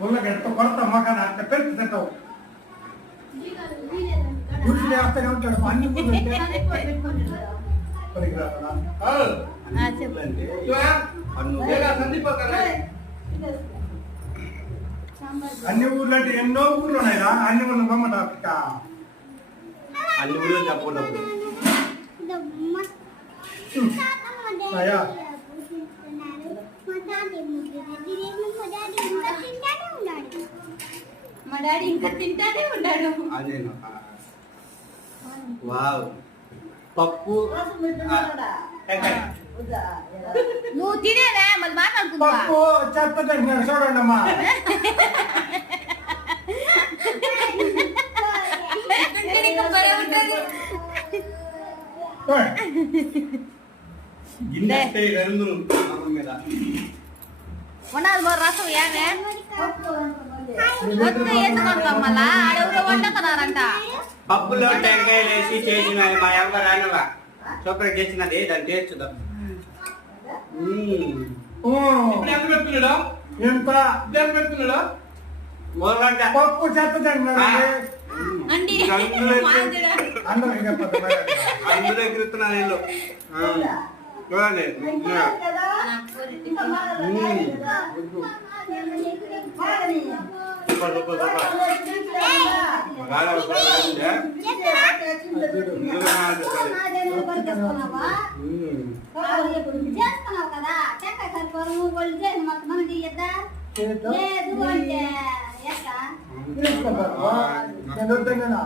ఉల్లగడ్డతో కొడతా మొక్కన అట్లా పెరుగు తింటావు గుడిసి వేస్తూనే ఉంటాడు అన్ని అన్ని ఊర్లు అంటే ఎన్నో ఊర్లు ఉన్నాయిరా అన్ని ఊర్లు బొమ్మ అన్ని ఊళ్ళో చెప్పకూడదు అయ్యా మా డాడీ ఇంకా తింటానే ఉన్నాడు. అదేను వావ్ పప్పు నువ్వు తినేవే మళ్ళీ మాట్లాడుకుంటా. పప్పు చెత్త తింటున్నాడు చూడండి అమ్మా గిన్నె మీద ఉన్నది మరి రసం ఏమే వద్దు ఎందుకు మళ్ళా ఆడెవరో వండుతున్నారంట. పప్పులో టెంకాయలు వేసి చేసిన మా అమ్మ రానవా సూపర్ చేసినది దాన్ని టేస్ట్ చూద్దాం. ఎంత పప్పు చెత్త తింటున్నాడు అందరూ అందులో ఎగురుతున్నారు వీళ్ళు చూడండి సూపర్ సూపర్ చేస్తున్నావు కదా టెంకాయ సరిపోరు వాళ్ళు చేసి మొత్తం మనం తీయద్దా లేదు అంటే నేను వద్దాను